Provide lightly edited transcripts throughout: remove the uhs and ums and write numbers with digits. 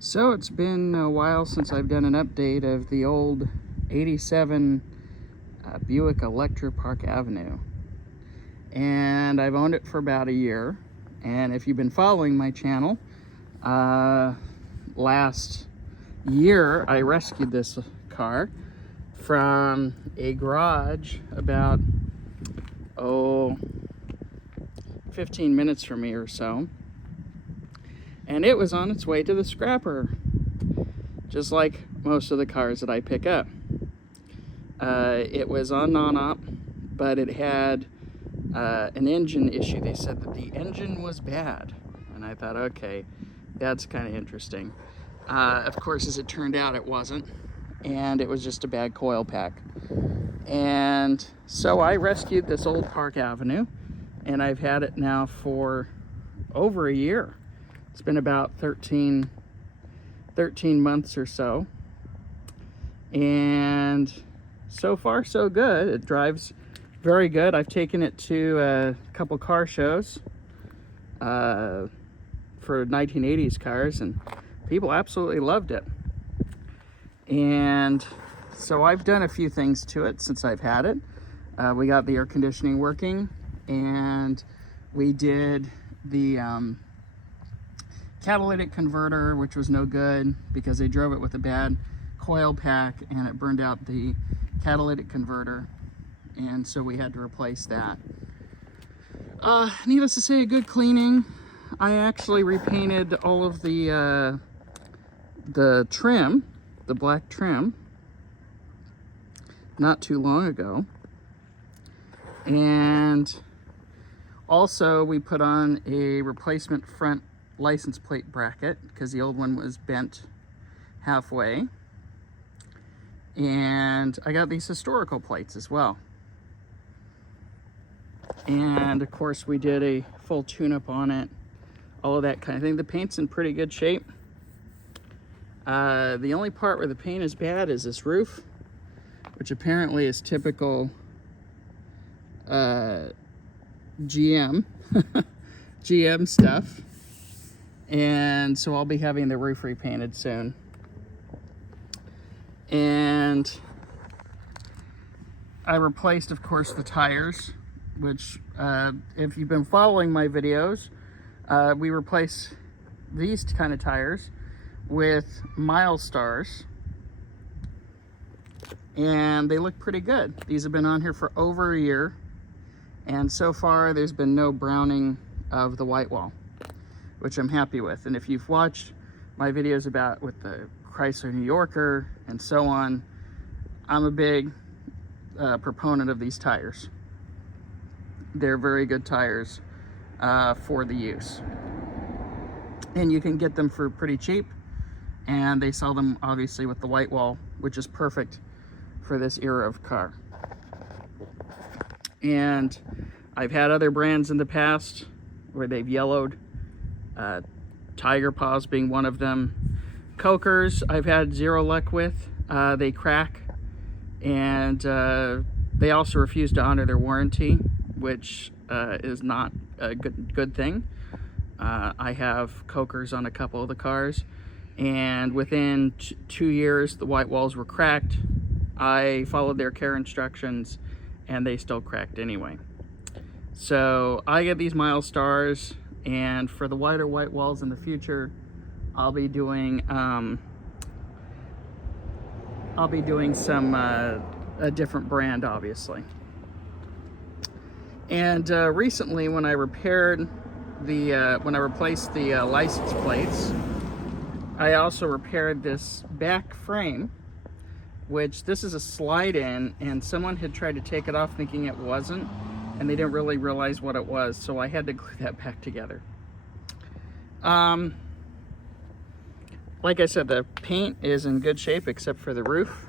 So it's been a while since I've done an update of the old 87 Buick Electra Park Avenue. And I've owned it for about a year. And if you've been following my channel, last year I rescued this car from a garage about 15 minutes from me or so. And it was on its way to the scrapper, just like most of the cars that I pick up. It was on non-op, but it had an engine issue. They said that the engine was bad, and I thought, okay, that's kind of interesting. Of course, as it turned out, it wasn't, and it was just a bad coil pack. And so I rescued this old Park Avenue, and I've had it now for over a year. It's been about 13 months or so, and so far so good. It drives very good. I've taken it to a couple car shows for 1980s cars, and people absolutely loved it. And so I've done a few things to it since I've had it. We got the air conditioning working, and we did the catalytic converter, which was no good because they drove it with a bad coil pack and it burned out the catalytic converter, and so we had to replace that. Needless to say, a good cleaning. I actually repainted all of the trim, the black trim, not too long ago. And also we put on a replacement front license plate bracket because the old one was bent halfway. And I got these historical plates as well. And of course we did a full tune-up on it, all of that kind of thing. The paint's in pretty good shape. The only part where the paint is bad is this roof, which apparently is typical GM GM stuff. And so I'll be having the roof repainted soon. And I replaced, of course, the tires, which if you've been following my videos, we replace these kind of tires with Milestars, and they look pretty good. These have been on here for over a year, and so far there's been no browning of the white wall, which I'm happy with. And if you've watched my videos about with the Chrysler New Yorker and so on, I'm a big proponent of these tires. They're very good tires for the use. And you can get them for pretty cheap, and they sell them obviously with the white wall, which is perfect for this era of car. And I've had other brands in the past where they've yellowed, Tiger Paws being one of them. Cokers I've had zero luck with. They crack, and they also refuse to honor their warranty, which is not a good thing. I have cokers on a couple of the cars, and within 2 years the white walls were cracked. I followed their care instructions and they still cracked anyway. So I get these Milestars, and for the wider white walls in the future, I'll be doing some a different brand, obviously. And recently, when I repaired when I replaced the license plates, I also repaired this back frame, which this is a slide-in, and someone had tried to take it off thinking it wasn't, and they didn't really realize what it was, so I had to glue that back together. Like I said, the paint is in good shape except for the roof,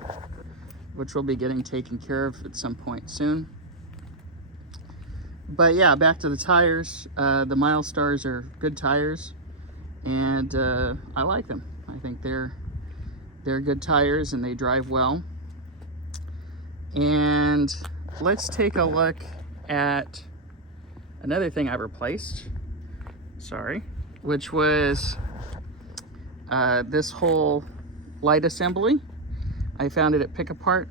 which we'll be getting taken care of at some point soon. But yeah, back to the tires. The Milestars are good tires, and I like them. I think they're good tires and they drive well. And let's take a look at another thing I replaced, which was This whole light assembly, I found it at Pick Apart.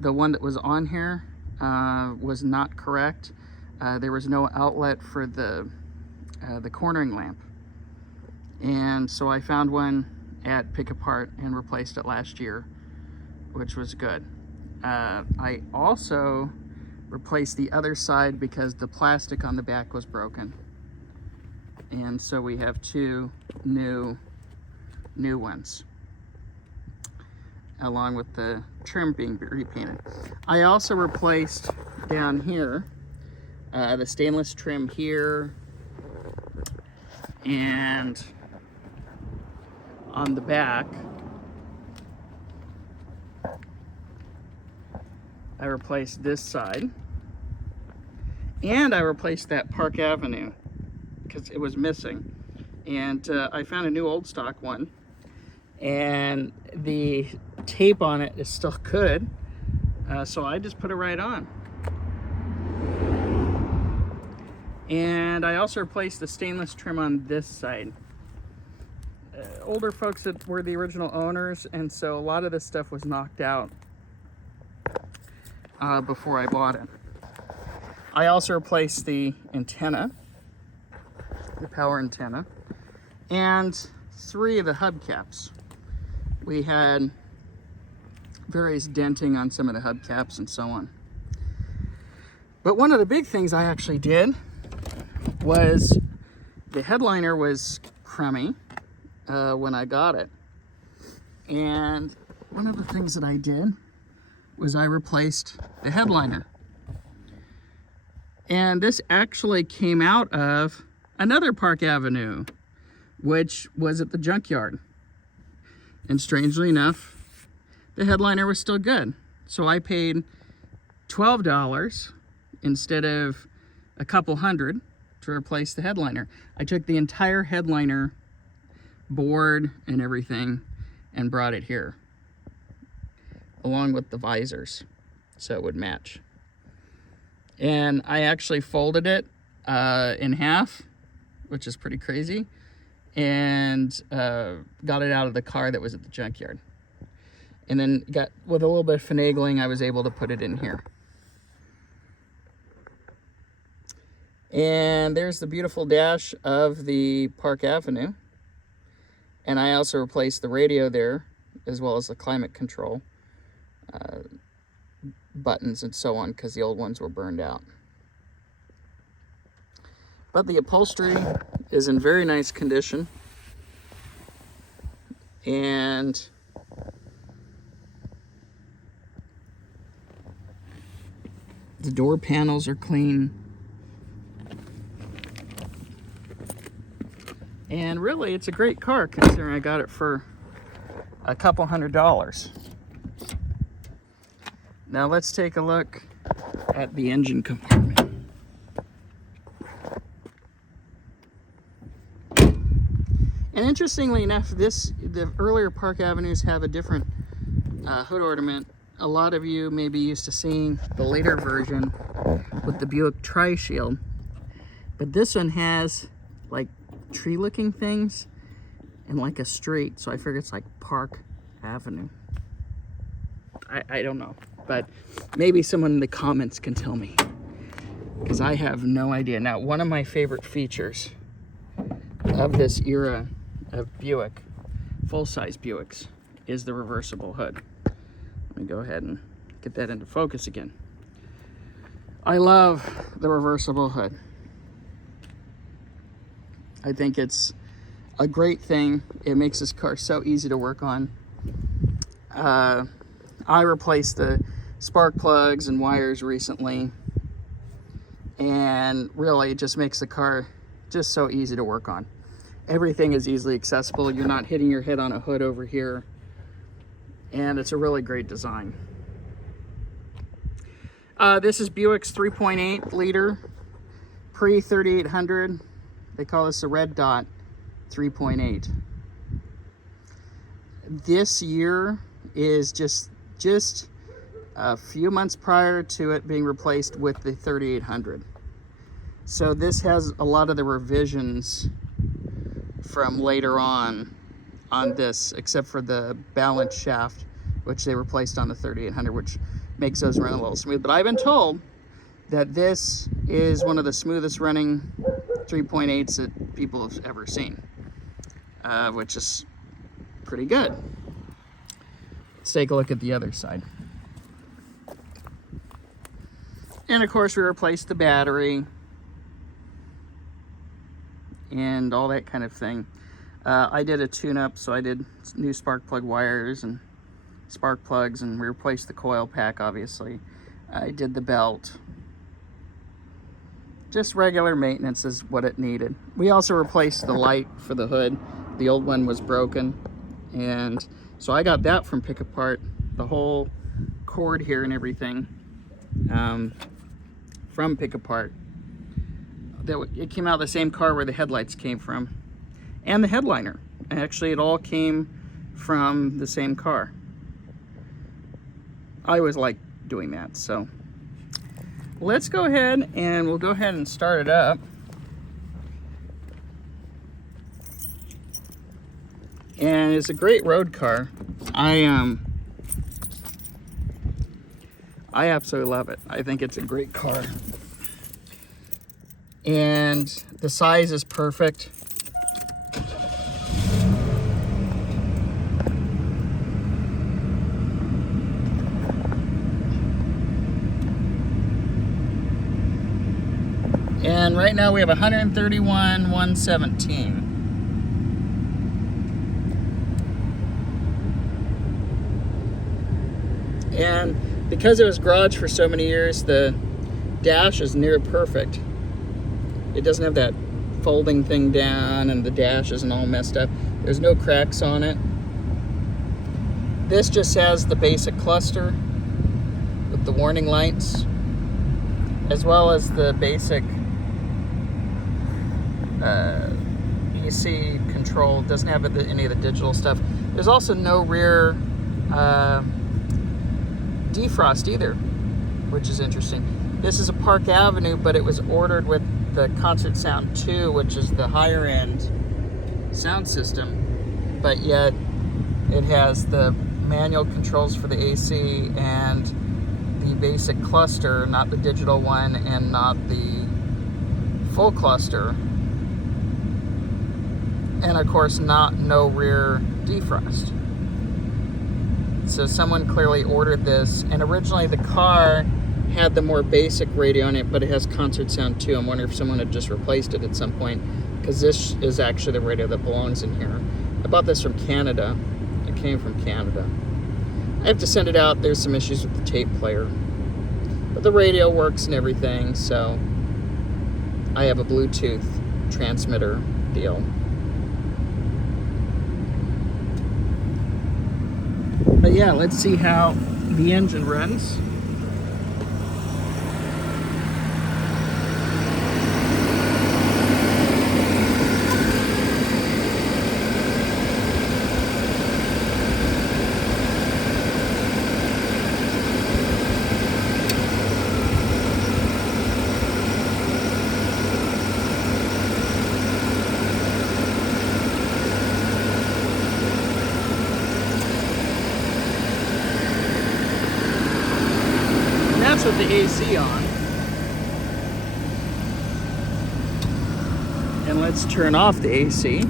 The one that was on here was not correct. There was no outlet for the cornering lamp. And so I found one at Pick Apart and replaced it last year, which was good. I also replaced the other side because the plastic on the back was broken. And so we have two new ones, along with the trim being repainted. I also replaced down here the stainless trim here, and on the back I replaced this side, and I replaced that Park Avenue because it was missing. And I found a new old stock one, and the tape on it is still good, so I just put it right on. And I also replaced the stainless trim on this side. Older folks that were the original owners, and so a lot of this stuff was knocked out before I bought it. I also replaced the antenna, the power antenna, and 3 of the hubcaps. We had various denting on some of the hubcaps and so on. But one of the big things I actually did was the headliner was crummy when I got it. And one of the things that I did was I replaced the headliner. And this actually came out of another Park Avenue, which was at the junkyard. And strangely enough, the headliner was still good. So I paid $12 instead of a couple hundred to replace the headliner. I took the entire headliner board and everything and brought it here, along with the visors, so it would match. And I actually folded it in half, which is pretty crazy, and got it out of the car that was at the junkyard. And then with a little bit of finagling, I was able to put it in here. And there's the beautiful dash of the Park Avenue. And I also replaced the radio there, as well as the climate control buttons and so on, because the old ones were burned out. But the upholstery is in very nice condition. And the door panels are clean. And really, it's a great car considering I got it for a couple $100. Now let's take a look at the engine compartment. And interestingly enough, the earlier Park Avenues have a different hood ornament. A lot of you may be used to seeing the later version with the Buick Tri-Shield, but this one has like tree looking things and like a street, so I figure it's like Park Avenue. I don't know, but maybe someone in the comments can tell me, because I have no idea. Now, one of my favorite features of this era of Buick, full-size Buicks, is the reversible hood. Let me go ahead and get that into focus again. I love the reversible hood. I think it's a great thing. It makes this car so easy to work on. I replaced the spark plugs and wires recently, and really it just makes the car just so easy to work on. Everything is easily accessible. You're not hitting your head on a hood over here, and it's a really great design. This is Buick's 3.8 liter pre-3800. They call this a red dot 3.8. This year is just a few months prior to it being replaced with the 3800. So this has a lot of the revisions from later on on this, except for the balance shaft, which they replaced on the 3800, which makes those run a little smooth. But I've been told that this is one of the smoothest running 3.8s that people have ever seen, which is pretty good. Let's take a look at the other side. And of course we replaced the battery and all that kind of thing. I did a tune-up, so I did new spark plug wires and spark plugs, and we replaced the coil pack, obviously. I did the belt. Just regular maintenance is what it needed. We also replaced the light for the hood. The old one was broken, and so I got that from Pick Apart, the whole cord here and everything, from Pick Apart. It came out of the same car where the headlights came from, and the headliner. Actually, it all came from the same car. I always like doing that, so let's go ahead and we'll go ahead and start it up. And it's a great road car. I absolutely love it. I think it's a great car. And the size is perfect. And right now we have 131, 117. And because it was garage for so many years, the dash is near perfect. It doesn't have that folding thing down, and the dash isn't all messed up. There's no cracks on it. This just has the basic cluster with the warning lights, as well as the basic EC control. Doesn't have any of the digital stuff. There's also no rear defrost either, which is interesting. This is a Park Avenue, but it was ordered with the Concert Sound 2, which is the higher end sound system, but yet it has the manual controls for the AC and the basic cluster, not the digital one, and not the full cluster, and of course no rear defrost. So someone clearly ordered this, and originally the car had the more basic radio on it, but it has Concert Sound 2. I'm wondering if someone had just replaced it at some point, because this is actually the radio that belongs in here. I bought this from Canada. It came from Canada. I have to send it out. There's some issues with the tape player, but the radio works and everything, so I have a Bluetooth transmitter deal. But yeah, let's see how the engine runs. With the AC on, and let's turn off the AC.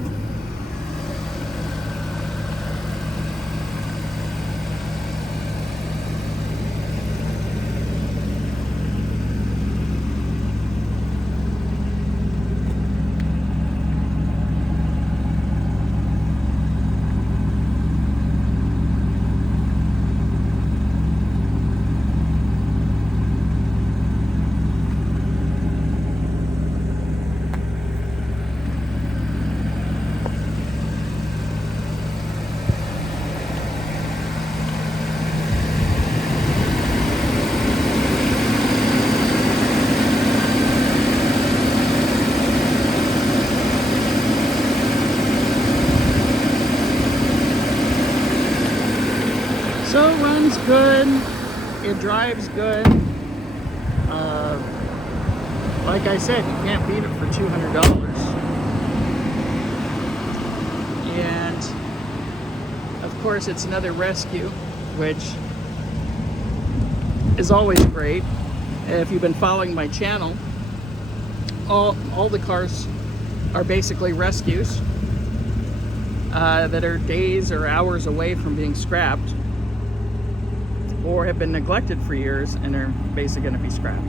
So it runs good, it drives good. Like I said, you can't beat it for $200. And course, it's another rescue, which is always great. If you've been following my channel, all the cars are basically rescues that are days or hours away from being scrapped, or have been neglected for years and are basically going to be scrapped.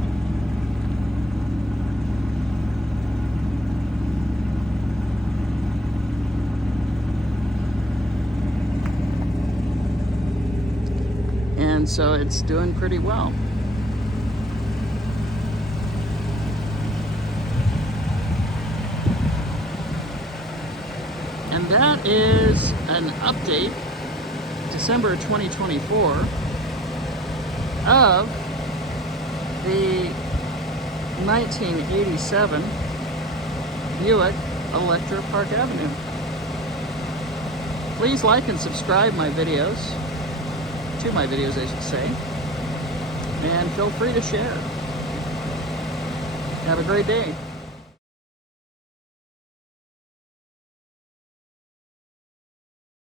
And so it's doing pretty well. And that is an update, December 2024, of the 1987 Buick Electra Park Avenue. Please like and subscribe my videos, to my videos I should say, and feel free to share. Have a great day.